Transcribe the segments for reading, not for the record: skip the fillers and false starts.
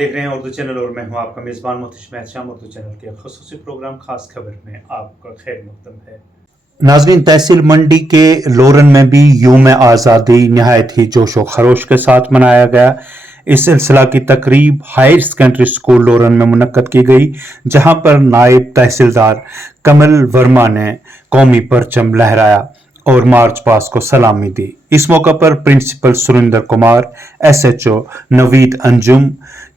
देख रहे हैं उर्दू चैनल और मैं हूं आपका मेज़बान मोहतशिम एहतशाम। उर्दू चैनल के ख़ुसूसी प्रोग्राम खास खबर में आपका खैर मक़दम है। नाज़रीन, तहसील मंडी के लोरन में भी यूम आज़ादी नहायत ही जोश व खरोश के साथ मनाया गया। इस सिलसिला की तकरीब हायर सेकेंडरी स्कूल लोरन में मुनक्कद की गई, जहां पर नायब तहसीलदार कमल वर्मा ने कौमी परचम लहराया और मार्च पास्ट को सलामी दी। इस मौका पर प्रिंसिपल सुरेंद्र कुमार, SHO नवीद अंजुम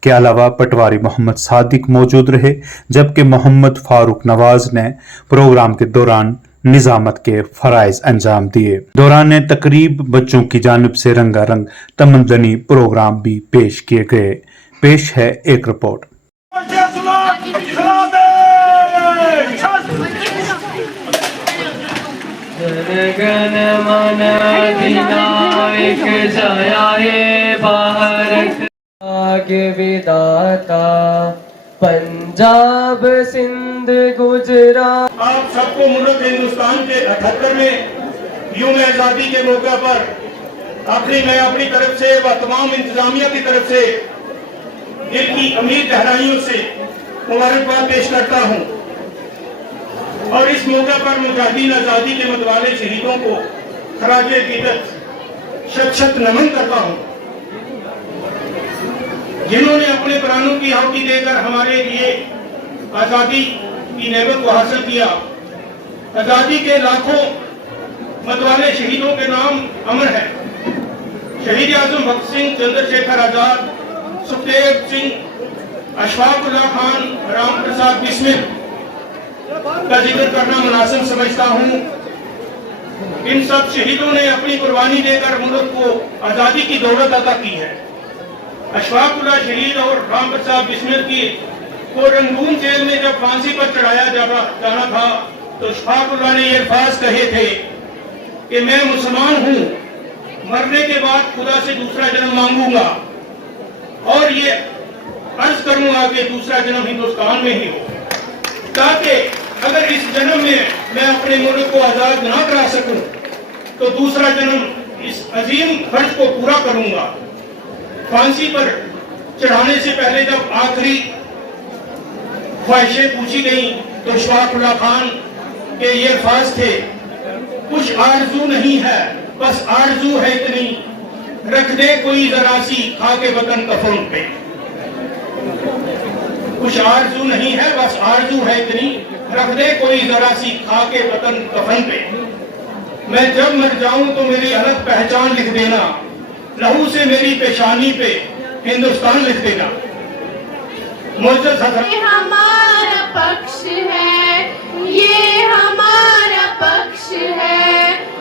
के अलावा पटवारी मोहम्मद सादिक मौजूद रहे, जबकि मोहम्मद फारूक नवाज ने प्रोग्राम के दौरान निजामत के फराइज अंजाम दिए। दौरान तकरीब बच्चों की जानिब से रंगारंग तमदनी प्रोग्राम भी पेश किए गए। पेश है एक रिपोर्ट। गण मन अधिनायक जय भारत आगे विदाता पंजाब सिंध गुजरात। आप सबको मुल्क हिंदुस्तान के 78वें यूम आजादी के मौका पर मैं अपनी तरफ से व तमाम इंतजामिया की तरफ से दिल की अमीर गहराइयों से मुबारकबाद पेश करता हूँ और इस मौका पर मुजाहिदीन आजादी के मतवाले शहीदों को खराजे अकीदत शत शत नमन करता हूँ, जिन्होंने अपने प्राणों की आहुति देकर हमारे लिए आजादी की नेमत को हासिल किया। आजादी के लाखों मतवाले शहीदों के नाम अमर है। शहीद आजम भगत सिंह, चंद्रशेखर आजाद, सुखदेव सिंह, अशफाक उल्लाह खान, राम प्रसाद बिस्मिल का जिक्र करना मुनासिब समझता हूँ। इन सब शहीदों ने अपनी कुर्बानी देकर मुल्क को आजादी की दौलत अता की है। अशफाक उल्लाह शहीद और राम प्रसाद बिस्मिल की को रंगून जेल में जब फांसी पर चढ़ाया जाना था तो अशफाक उल्लाह ने ये अल्फाज कहे थे कि मैं मुसलमान हूँ, मरने के बाद खुदा से दूसरा जन्म मांगूंगा और ये अर्ज करूंगा कि दूसरा जन्म हिंदुस्तान में ही हो, ताकि अगर इस जन्म में मैं अपने मुल्क को आजाद ना करा सकूं तो दूसरा जन्म इस अजीम फर्ज को पूरा करूंगा। फांसी पर चढ़ाने से पहले जब आखिरी ख्वाहिशें पूछी गई तो अशफाक उल्लाह खान के ये अल्फाज थे, कुछ आरजू नहीं है बस आरजू है इतनी, रख दे कोई जरा सी खाके वतन कफन पे। कुछ आरजू नहीं है बस आरजू है इतनी, रख दे कोई जरा सी खाके वतन कफन पे। मैं जब मर जाऊं तो मेरी अलग पहचान लिख देना, लहू से मेरी पेशानी पे हिंदुस्तान लिख देना। ये हमारा पक्ष है, ये हमारा पक्ष है,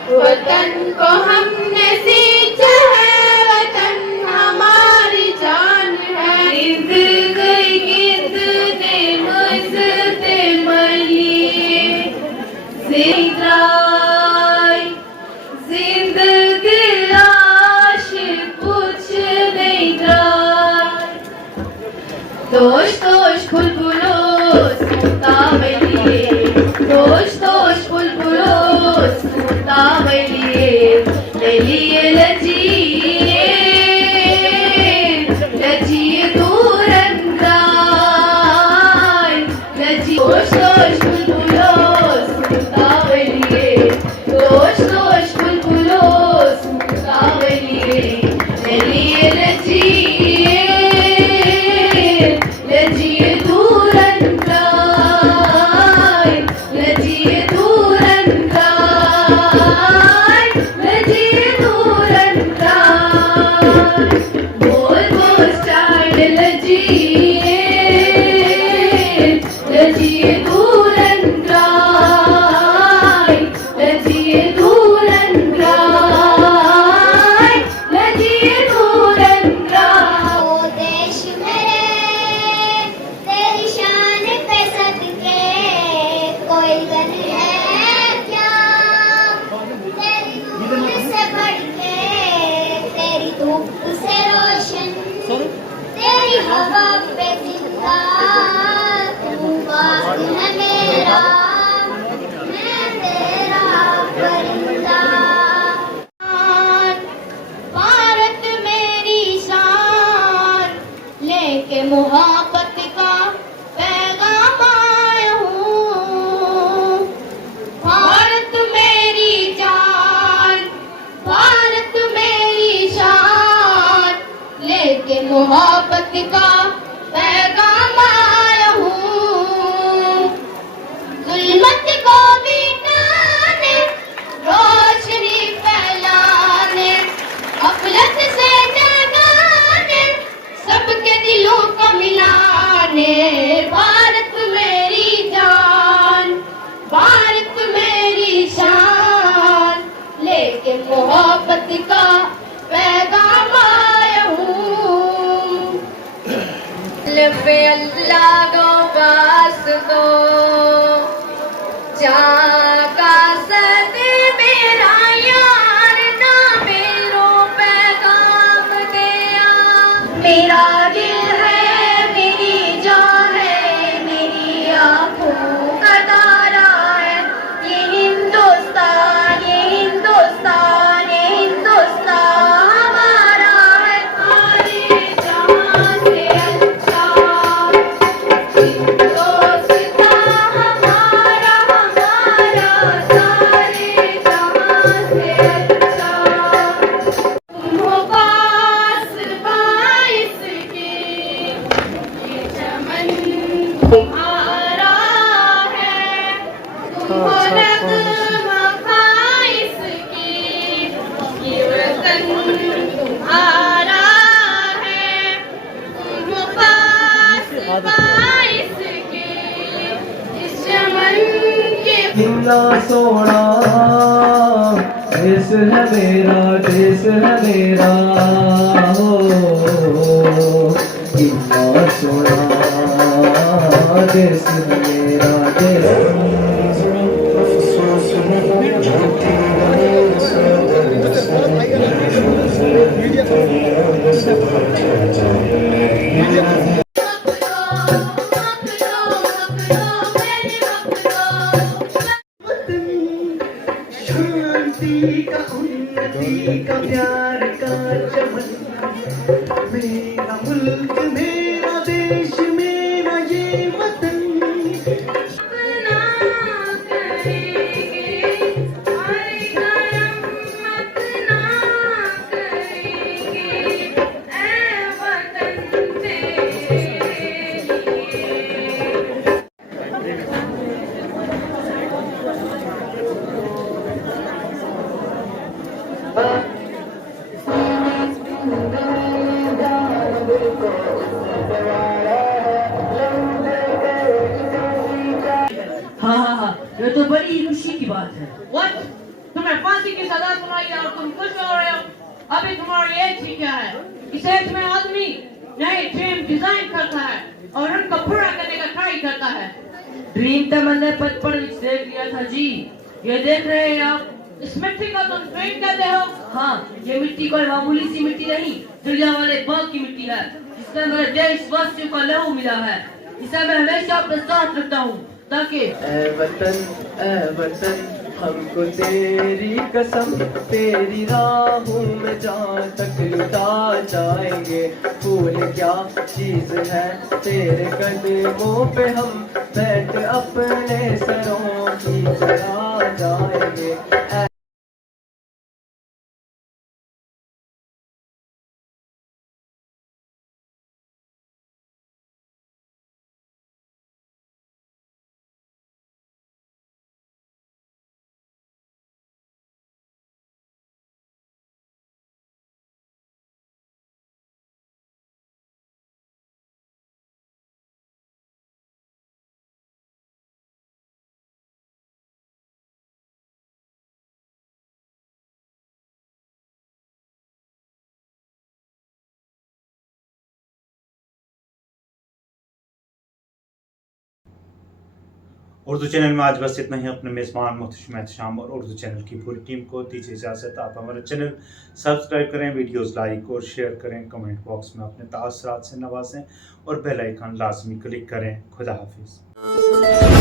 वतन को हमने सींचा है, वतन हमारी जान है। गिद्ध गई गिद्ध ने मस्ते मली सिद्राई जिंदगी लाश कुछ नहीं ड्राई। दोष दोष खुलबुलो सुतावली मोहब्बत का पैगाम आया हूँ। लबे अल्लाह को बास दो जाका सदे मेरा यार ना मेरो पैगाम दिया। मेरा दिल है मेरी जान है मेरी आँखों का तारा है। ये हिंदुस्तान ये हिंदुस्तान ये हिंदुस्तान हमारा है। सारे जहां से अच्छा हिंदुस्तान हमारा हमारा सारे जहां से अच्छा। तुम हो पास बाइस के ये चमन तुम्हारा है। तुम हो नगमा खाइस की ये वतन तुम्हारा है। तुम हो पास बाइस के इस चमन के कितना सोना देश है मेरा देश है मेरा हो। कितना सोना देश है मेरा देश। शांति का उन्नति का प्यार का चमन। मेरा मुल्क मेरा देश मेरा ये वतन। अपना करेंगे हर करम अपना करेंगे ऐ वतन तेरे लिए। हाँ, ये तो बड़ी खुशी की बात है। What? तुम्हें फांसी की सजा सुनाई और तुम खुश हो रहे हो? अभी तुम्हारी एज ही क्या है? इस एज में आदमी नए ड्रीम डिजाइन करता है और उनको पूरा करने का ट्राई करता है। ड्रीम तो मैंने बचपन में देख लिया था जी। ये देख रहे हैं आप? इस मिट्टी को तुम ड्रीम कहते हो? हाँ, ये मिट्टी कोई मामूली सी मिट्टी नहीं, दुनिया वाले बाग की मिट्टी है, जिसमें मेरे देशवासियों का लहू मिला है। इसे मैं हमेशा अपने साथ रखता हूँ ताकि ऐ वतन हमको तेरी कसम तेरी राहों में जहाँ तक लुटा जाएंगे। फूल क्या चीज है तेरे कदमों पे हम बैठ अपने सरों की चढ़ा जाएंगे। उर्दू चैनल में आज बस इतना ही। अपने मेज़बान मोहतशिम एहतशाम और उर्दू चैनल की पूरी टीम को दीजिए इजाज़त। आप हमारा चैनल सब्सक्राइब करें, वीडियोस लाइक और शेयर करें, कमेंट बॉक्स में अपने तासरात से नवाजें और बेल आइकन लाजमी क्लिक करें। खुदा हाफिज़।